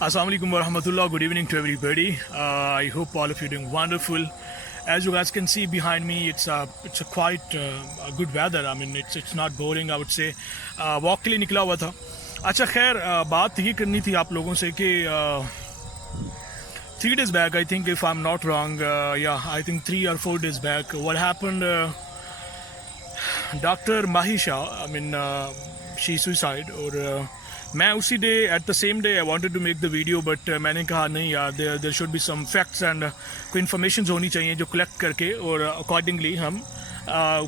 Assalamu alaikum warahmatullah. Good evening to everybody. I hope all of you are doing wonderful. As you guys can see behind me, it's a quite a good weather. I mean, it's not boring. I would say walk के लिए निकला हुआ था. अच्छा खैर बात ये करनी थी आप लोगों से कि 3 days back, I think if I'm not wrong, I think 3 or 4 days back, what happened? Dr. Mahisha, I mean, she suicide और मैं उसी day at the same day I wanted to make the video but मैंने कहा नहीं यार there should be some facts and कोई information होनी चाहिए जो कलेक्ट करके और अकॉर्डिंगली हम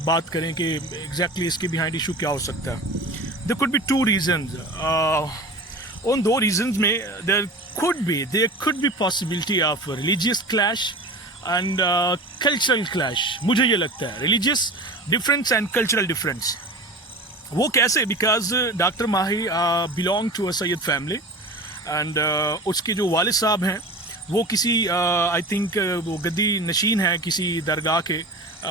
बात करें कि एग्जैक्टली इसके बिहाइंड इशू क्या हो सकता है. There could be 2 reasons. उन 2 रीजंस में there could be possibility of religious clash and cultural clash. मुझे ये लगता है religious difference and cultural difference. वो कैसे? Because doctor Mahi belong to a Syed family and उसके जो वालिद साहब हैं वो किसी आई थिंक वो गद्दी नशीन है किसी दरगाह के.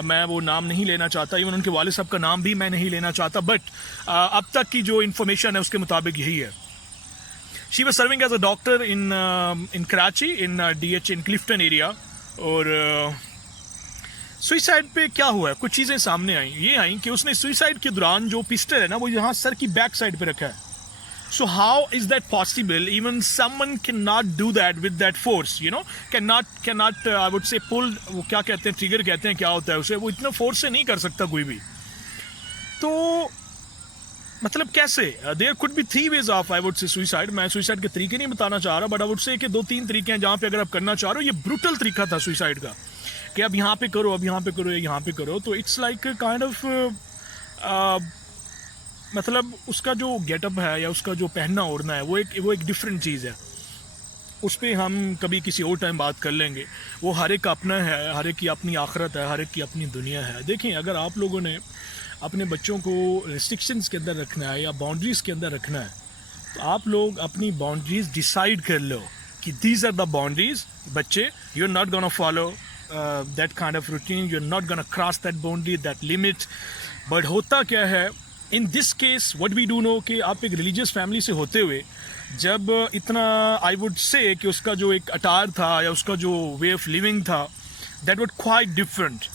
मैं वो नाम नहीं लेना चाहता, इवन उनके वालिद साहब का नाम भी मैं नहीं लेना चाहता, बट अब तक की जो इन्फॉर्मेशन है उसके मुताबिक यही है. She was serving as a doctor in Karachi in DH in Clifton area. और सुइसाइड पे क्या हुआ है, कुछ चीज़ें सामने आई. ये आई कि उसने सुइसाइड के दौरान जो पिस्टल है ना वो यहाँ सर की बैक साइड पे रखा है. So how is that possible? Even someone can not do that with that force, you know, can not I would say pull, वो क्या कहते हैं, ट्रिगर कहते हैं, क्या होता है उसे, वो इतना फोर्स से नहीं कर सकता कोई भी. तो मतलब कैसे? There could be 3 ways of I would say suicide. मैं सुइसाइड के तरीके नहीं बताना चाह रहा, बट आई वुड से कि 2-3 तरीके हैं जहाँ पे अगर आप करना चाह रहे हो. ये ब्रूटल तरीका था सुइसाइड का कि अब यहाँ पे करो, अब यहाँ पे करो, यहाँ पे करो. तो इट्स लाइक काइंड ऑफ मतलब उसका जो गेटअप है या उसका जो पहनना ओढ़ना है वो एक डिफरेंट चीज़ है. उस पर हम कभी किसी और टाइम बात कर लेंगे. वो हर एक का अपना है, हर एक की अपनी आखरत है, हर एक की अपनी दुनिया है. देखें, अगर आप लोगों ने अपने बच्चों को रिस्ट्रिक्शंस के अंदर रखना है या बाउंड्रीज़ के अंदर रखना है तो आप लोग अपनी बाउंड्रीज़ डिसाइड कर लो कि दीज आर द बाउंड्रीज़. बच्चे, you are not gonna follow that kind of routine, you're not gonna cross that boundary, that limit. But होता क्या है in this case, what we do know कि आप एक religious family से होते हुए जब इतना I would say कि उसका जो एक अटायर था या उसका जो way of living था that was quite different.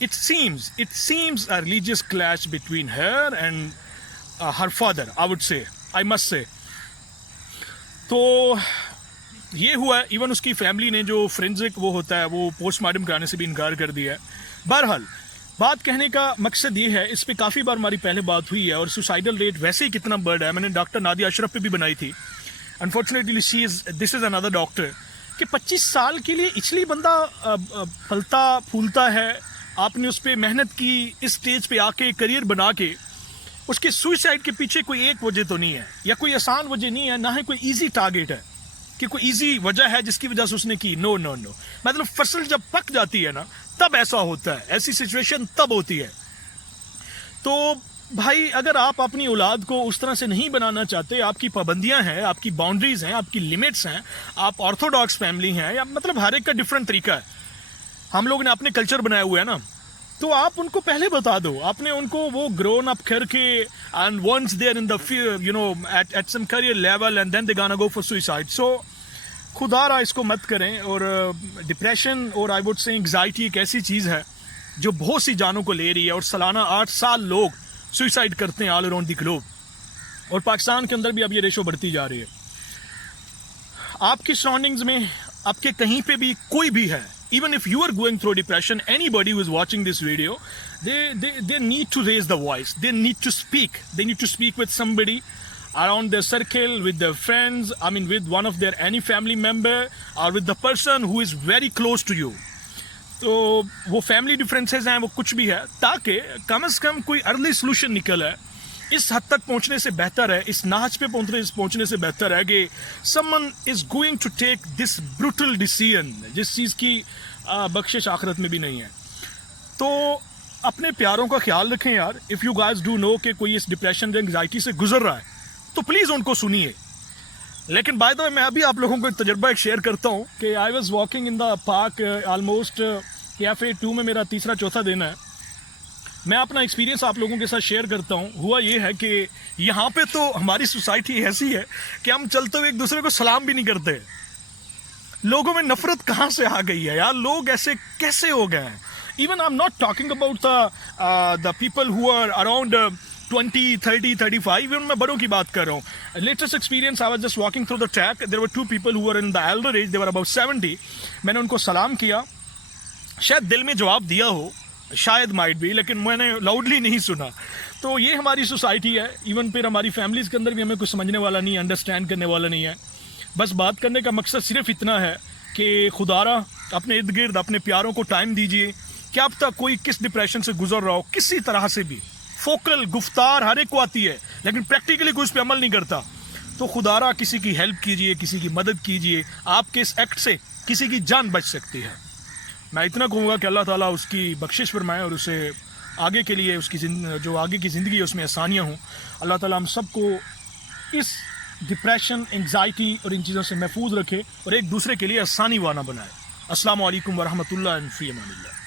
It seems a religious clash between her and her father, I would say, I must say. तो ये हुआ. इवन उसकी फैमिली ने जो फोरेंसिक वो होता है वो पोस्टमार्टम कराने से भी इनकार कर दिया है. बहरहाल बात कहने का मकसद ये है, इस पे काफ़ी बार हमारी पहले बात हुई है और सुसाइडल रेट वैसे ही कितना बढ़ है. मैंने डॉक्टर नादिया अशरफ पे भी बनाई थी. Unfortunately this is another doctor कि 25 साल के लिए इसलिए बंदा फलता फूलता है. आपने उस पर मेहनत की, इस स्टेज पे आके करियर बना के, उसके सुसाइड के पीछे कोई एक वजह तो नहीं है या कोई आसान वजह नहीं है, ना ही कोई ईजी टारगेट है कि कोई इजी वजह है जिसकी वजह से उसने की. नो. मतलब फसल जब पक जाती है ना तब ऐसा होता है, ऐसी सिचुएशन तब होती है. तो भाई अगर आप अपनी औलाद को उस तरह से नहीं बनाना चाहते, आपकी पाबंदियां हैं, आपकी बाउंड्रीज हैं, आपकी लिमिट्स हैं, आप ऑर्थोडॉक्स फैमिली हैं, या मतलब हर एक का डिफरेंट तरीका है. हम लोग ने अपने कल्चर बनाया हुआ है ना, तो आप उनको पहले बता दो. आपने उनको वो ग्रोन अप करके and once they are in the you know at some career level and then they gonna go for suicide. So खुदारा इसको मत करें. और डिप्रेशन और आई वुड से एंग्जाइटी एक ऐसी चीज़ है जो बहुत सी जानों को ले रही है और सालाना 8 साल लोग सुसाइड करते हैं ऑल अराउंड द ग्लोब. और पाकिस्तान के अंदर भी अब ये रेशो बढ़ती जा रही है. आपकी सराउंडिंग्स में आपके कहीं पे भी कोई भी है, even if you are going through depression, anybody who is watching this video, they need to raise the voice. They need to speak. They need to speak with somebody around their circle, with their friends, I mean with one of their any family member or with the person who is very close to you. तो वो family differences हैं, वो कुछ भी है, ताकि कम से कम कोई अर्ली सोल्यूशन निकल है. इस हद तक पहुंचने से बेहतर है, इस नाच पे पहुंचने से बेहतर है कि someone is going to take this brutal decision जिस चीज़ की बख्शिश आखिरत में भी नहीं है. तो अपने प्यारों का ख्याल रखें यार. If you guys do know कि कोई इस डिप्रेशन या एंग्जाइटी से गुजर रहा है तो प्लीज़ उनको सुनिए. लेकिन बाय द वे मैं अभी आप लोगों को एक तजर्बा शेयर करता हूँ कि I was walking in the park almost KFA 2 में मेरा तीसरा चौथा दिन है. मैं अपना एक्सपीरियंस आप लोगों के साथ शेयर करता हूँ। हुआ ये है कि यहाँ पे तो हमारी सोसाइटी ऐसी है कि हम चलते हुए एक दूसरे को सलाम भी नहीं करते। लोगों में नफरत कहाँ से आ गई है यार, लोग ऐसे कैसे हो गए हैं। Even I am not talking about the people who are around 20, 30, 35, even मैं बड़ों की बात कर रहा हूँ। Latest experience, I was just walking through the track, there were 2 people who were in the elder age, they were about 70। मैंने उनको सलाम किया, शायद दिल में जवाब दिया हो, शायद माइट भी, लेकिन मैंने लाउडली नहीं सुना। तो ये हमारी सोसाइटी है। इवन फिर हमारी फैमिलीज के अंदर भी हमें कुछ समझने वाला नहीं है, अंडरस्टैंड करने वाला नहीं है। बस बात करने का मकसद सिर्फ इतना है कि खुदारा अपने इर्द गिर्द अपने प्यारों को टाइम दीजिए। क्या अब तक कोई किस डिप्रेशन से गुजर रहा हो, किसी तरह से भी, फोकल गुफ्तार हर एक को आती है लेकिन प्रैक्टिकली कोई उस पर अमल नहीं करता, तो खुदारा किसी की हेल्प कीजिए, किसी की मदद कीजिए। आपके इस एक्ट से किसी की जान बच सकती है। मैं इतना कहूँगा कि अल्लाह ताला उसकी बख्शिश फरमाए और उसे आगे के लिए उसकी जो आगे की ज़िंदगी है उसमें आसानियाँ हों। अल्लाह ताला हम सबको इस डिप्रेशन, एंग्जाइटी और इन चीज़ों से महफूज रखे और एक दूसरे के लिए आसानी वाला बनाए। अस्सलाम वालेकुम वरहमतुल्लाहि व फी अमानिल्लाह।